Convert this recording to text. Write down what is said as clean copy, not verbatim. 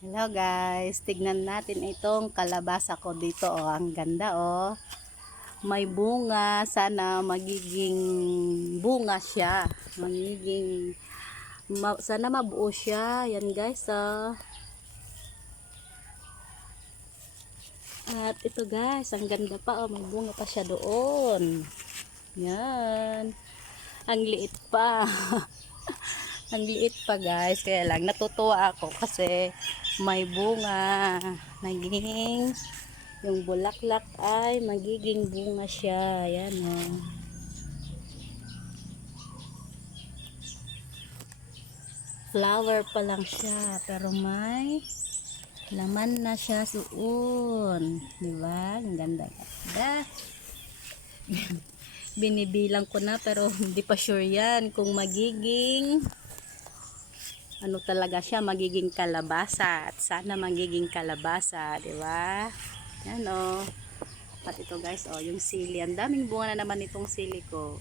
Hello guys, tignan natin itong kalabasa ko dito. Oh, ang ganda oh. May bunga, sana magiging bunga siya. Sana mabuo siya. Yan guys oh. At ito guys, ang ganda pa oh, may bunga pa siya doon. Yan. Ang liit pa. Ang liit pa guys, kaya lang natutuwa ako kasi may bunga. Naging yung bulaklak ay magiging bunga siya. Ayan o. Flower pa lang siya pero may laman na siya suon. Diba? Ang ganda. Ganda. Binibilang ko na pero hindi pa sure yan kung magiging ano talaga siya, magiging kalabasa. At sana magiging kalabasa, di ba? Yan o. At ito guys, oh, yung sili. Ang daming bunga na naman itong sili ko.